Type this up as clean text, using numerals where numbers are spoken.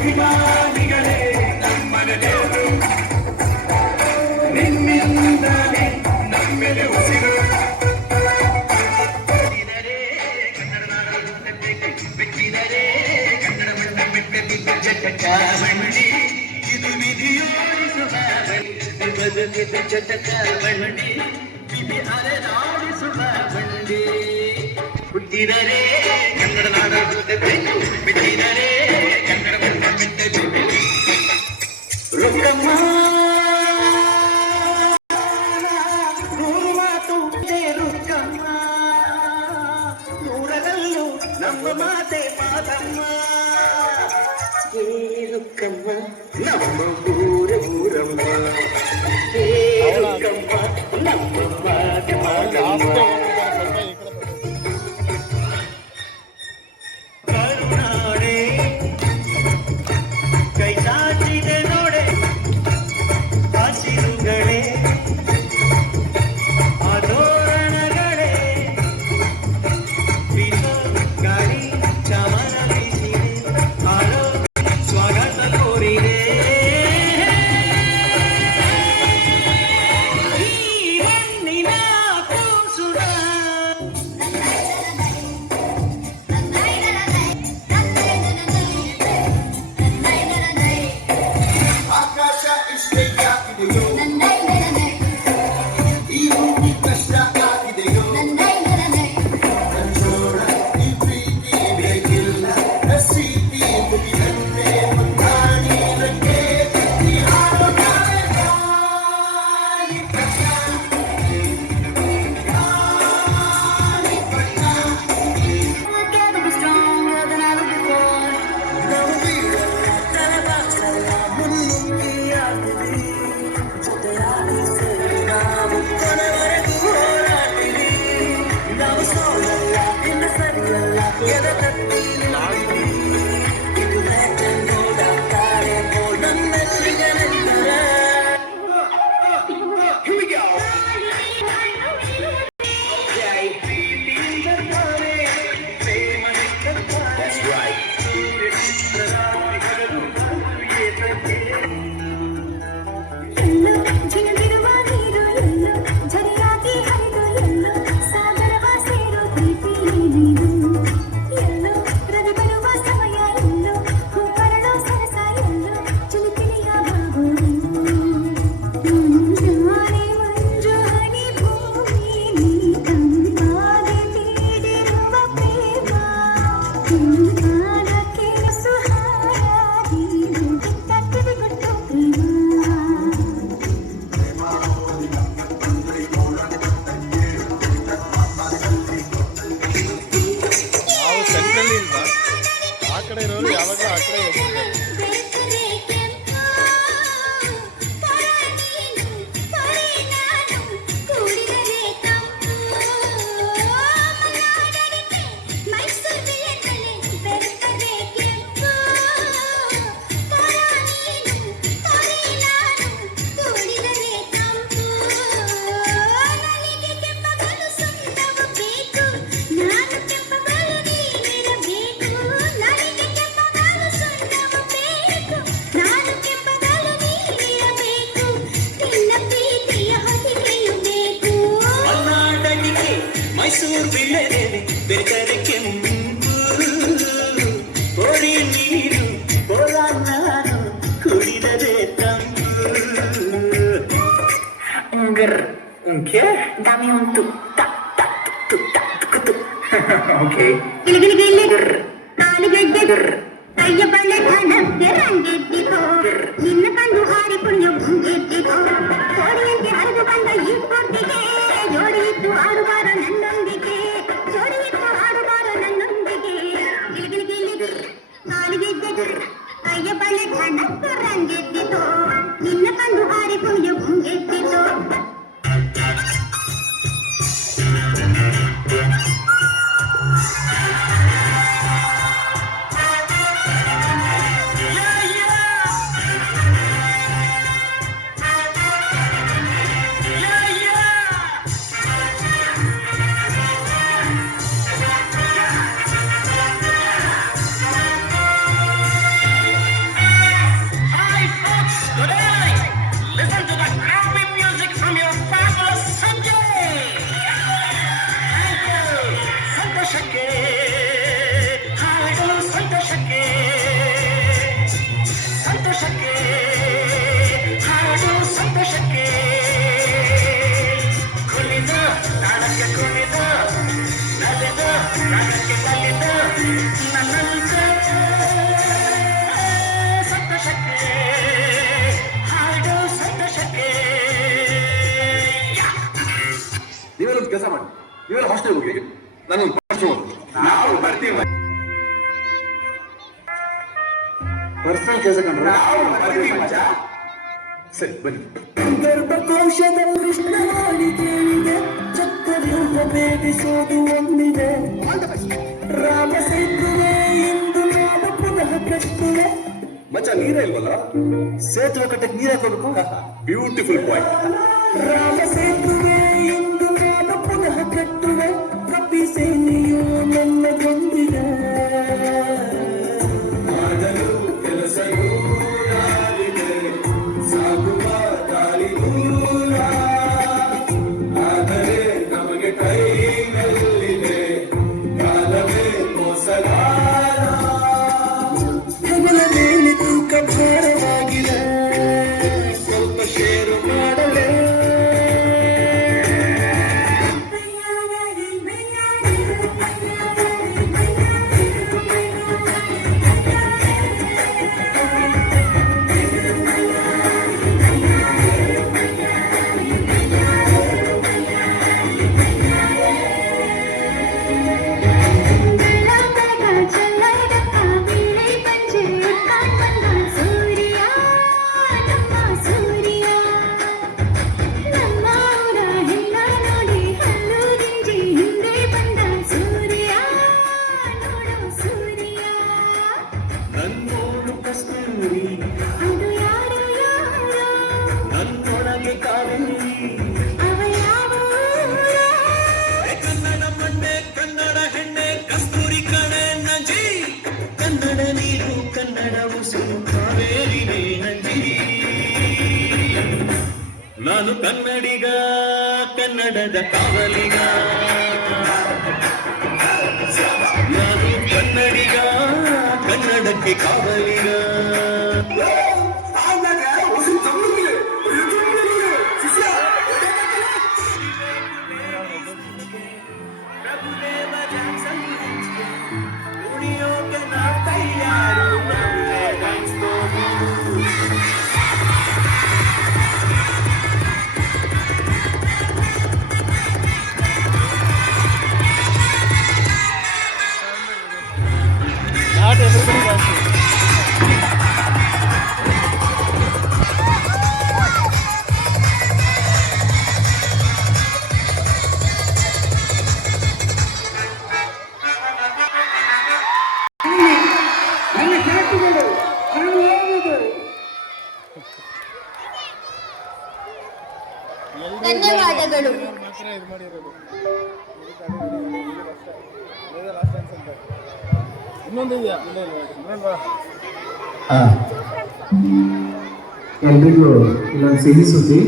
ಅಭಿಮಾನಿಗಳೇ ನಮ್ಮನೆ ದೇವರು ನಿಮ್ಮಿಂದಲೇ ನಮ್ಮೆಲೆ ಉಸಿರು ಕನ್ನಡ ನಾಡ ಬೆಚ್ಚಿದರೆ ಕನ್ನಡ ಮಣ್ಣ ಬೆಟ್ಟ ಚಟಕಾವಣಿ ಇದು ವಿಧಿಯೋಡಿಸುವ ಬದುಕಿದ ಚಟಕಾವಣಿ ವಿಧಿ ಅಲೆದಾಡಿಸುವ ಬಂಡಿ ಹುಟ್ಟಿದರೆ ಕನ್ನಡ ನಾಡ ಬಿಟ್ಟಿದರೆ ಕನ್ನಡ ಮಣ್ಣ ಬೆಟ್ಟ ರುಕ್ಕಮ್ಮ ನೂರು ಮಾತು ರುಕ್ಕಮ್ಮ ನೂರದಲ್ಲೂ ನಮ್ಮ ಮಾತೆ ಮಾತಮ್ಮ ಏ ರುಕ್ಕಮ್ಮ ನಮ್ಮ ಊರಮ್ಮ ಏ ರುಕ್ಕಮ್ಮ ನಮ್ಮ ಮಾತೆ ಮಾತಮ್ಮ ಕರುನಾಡೆ ಕೈ ಚಾಚಿದೆ ನೋಡೆ ಹಸಿರುಗಳೇ ಆದೋರಣಗಳೇ ಬೀಸೋ ಗಾಳಿ ಚಮನ ಬೀಸಿದೆ ಆಡೋ ಸ್ವಾಗತ ಕೋರಿದೆ ಈ ಮಣ್ಣಿನ ಕೂಸುರ ಆಕಾಶ ಇಷ್ಟೆಯ ಇದೆಯೋ ಈ ಭೂಮಿ ಕಷ್ಟ ಆಗಿದೆಯೋ ಕಂಚೋಡ ಈ ಪ್ರೀತಿ ಬೇಕಿಲ್ಲ ರಸೀತಿ ಮುಗಿದಂತೆ ಮುಂದಾಡಿ ರಂಗೆ ಕಟ್ಟಿ ಹಾಡೋ ನಾವು ಬೀಳಲ್ಲ ತಲೆಬಾಗಲ್ಲ ಮುನ್ನುಗ್ಗಿಯಾಗ್ತೀವಿ ಜೊತೆಯಾಗಿ ಸೇರಿ ನಾವು ಕೊನೆವರೆಗೂ ಹೋರಾಡ್ತೀವಿ ನಾವು ಸೋಲಲ್ಲ ಇನ್ನು ಸರಿಯಲ್ಲ ಎದೆ ತಟ್ಟಿ ನಿಲ್ತೀವಿ ಇದು ಲೆಜೆಂಡ್ ಓಡಾಡ್ತಾರೆ ನಮ್ಮೆಲ್ಲಿಗನೆಂದರೆ Here we go. That's right. ಎಲ್ಲೋ ಜಿನುಗಿರುವ ನೀರು ಎಲ್ಲೋ ಝರಿಯಾಗಿ ಹರಿದು ಎಲ್ಲೋ ಸಾಗರವ ಸೇರೋ ಪ್ರೀತಿ ನೀನು ಎಲ್ಲೋ ರವಿ ಬರುವ ಸಮಯ ಎಲ್ಲೋ ಹೂ ಬರಳೋ ಸರಸ ಎಲ್ಲೋ ಚಿಲಿಪಿಲಿಯ ಬಾಗುವುದು ಮುಂಜಾನೆ ಮಂಜು ಹನಿ ಭೂಮಿ ನೀ ತಂಪಾಗಿ ನೀಡಿರುವ ಪ್ರೇಮ ಹಿಂಗಾಲಕ್ಕೆ ಸುಹಾಯಾಗಿ ತಟ್ಟಿಬಿಟ್ಟು ಪ್ರೇಮ ನಾವು ಸೆಂಟ್ರಲ್ಲಿ ಇಲ್ವಾ ಆ ಕಡೆ ಇರೋರು ಯಾವಾಗಲೂ ಆ ಕಡೆ ಹೋಗ್ತಾರೆ ಮೈಸೂರು ಬಿಳೆದೇನೆ ಬೆರೆತರೆ ಕೆಂಪು ಕೋಡಿ ನೀರು ಕೋಲ ನಾನು ಕುಡಿದರೆ ತಂಪು ¿Qué? Dame un tu, ta, ta, tu, ta, tu, tu. Ok. Gili, gili, gili. Aligede. Ayyapale ghanakke rangeddiko. ನಿನ್ನ ಕಂಡು ಹಾರಿ ಪುಣ್ಯ ಮುಂಗೆದ್ದಿಕೋ. ಕೋಡಿಯಂತೆ ಹರಿದು ಬಂದ ಈ ಸ್ಫೂರ್ತಿಗೆ ಜೋಡಿ ಇದ್ದು ಆಡುವಾರ ನನ್ನೊಂದಿಗೆ. ಜೋಡಿ ಇದ್ದು ಆಡುವಾರ ನನ್ನೊಂದಿಗೆ. ಗಿಲಿ, ಗಿಲಿ, ಗಿಲಿ. ಆಲಿಗೆದ್ದೆ. ಅಯ್ಯಪ್ಪಳೆ ಘನಕ್ಕೆ ರಂಗೆದ್ದಿಕೋ. ನಿನ್ನ ಕಂಡು ಹಾರಿ ಪುಣ್ಯ ಮುಂಗೆದ್ದಿಕೋ. ಪರ್ಸನಲ್ ಕೆಲಸ ಕಂಡ್ರೆ ನಾವು ಬರ್ತೀವಿ ಮಚ್ಚ. ಸರಿ ಬನ್ನಿ. ಗರ್ಭಕೋಶದ ಕೃಷ್ಣವಾಡಿ ಕೇಳಿದೆ ಚಕ್ಕರೂಪ ಭೇದಿಸೋದು ಒಂದಿದೆ ರಾಮ ಸೇತುವೆ ಎಂದು ನಾನು ಪುನಃ ಕಟ್ಟುವೆ ಮಚ್ಚ ನೀರೇ ಇಲ್ವಲ್ಲ? ಸೇತುವೆ ಕಟ್ಟಕ್ಕೆ ನೀರು ಹಾಕೋಬೇಕು ಬ್ಯೂಟಿಫುಲ್ ಪಾಯಿಂಟ್. ರಾಮ ಸೇತುವೆ ಎಂದು ನಾನು ಪುನಃ ಕಟ್ಟುವೆ ತಪ್ಪಿಸಿ ನೀವು ನನ್ನದೊಂದಿಗೆ ಮಾಡಲು ಕೆಲಸ ನೂರಾಗಿದೆ, ಸಾಗುವ ದಾರಿ ದೂರ, ಆದರೆ ನಮಗೆ ಕೈನಲ್ಲಿದೆ ಕಾಲವೇ ಮೋಸಗಾರ. ಹೆಗಲ ಮೇಲೆ ತೂಕ ಭಾರವಾಗಿದೆ ಸ್ವಲ್ಪ ಶೇರು ಮಾಡಲೇ ನನ್ನೋಡು ಕಸ್ತೂರಿ, ನನ್ನೊಳಗೆ ಕಾವೇರಿ, ಕನ್ನಡ ಮಣ್ಣೆ ಕನ್ನಡ ಹೆಣ್ಣೆ ಕಸ್ತೂರಿ ಕಣೆ ನಂಜಿ, ಕನ್ನಡ ನೀರು ಕನ್ನಡ ಉಸಿರು ಕಾವೇರಿನೇ ನಂಜಿ. ನಾನು ಕನ್ನಡಿಗ ಕನ್ನಡದ ಕಾವಲಿಗ, ನಾನು ಕನ್ನಡಿಗ ಕನ್ನಡಕ್ಕೆ ಕಾವಲಿಗ. ಪ್ರಭುದೇವ ಜಾನ್ಸನ್ ಕುಣಿಯೋಕೆ ನಾ ತಯಾರು, ನಮ್ಮೇ ಗಾಯಿಸ್ಬೋದು. Not everybody wants to. ನನ್ನ ಶಾಖಗಳು ಧನ್ಯವಾದಗಳು. ಮಾತ್ರ ಇದು ಮಾಡಿರೋದು. ಲಾಸ್ಟ್ ಅನ್ಸುತ್ತೆ. ಇನ್ನೊಂದು ಇದೆಯಾ? ಇನ್ನೊಂದು ಎಲ್ರಿಗೂ ಇಲ್ಲೊಂದು ಸಿಹಿ ಸುದ್ದಿ.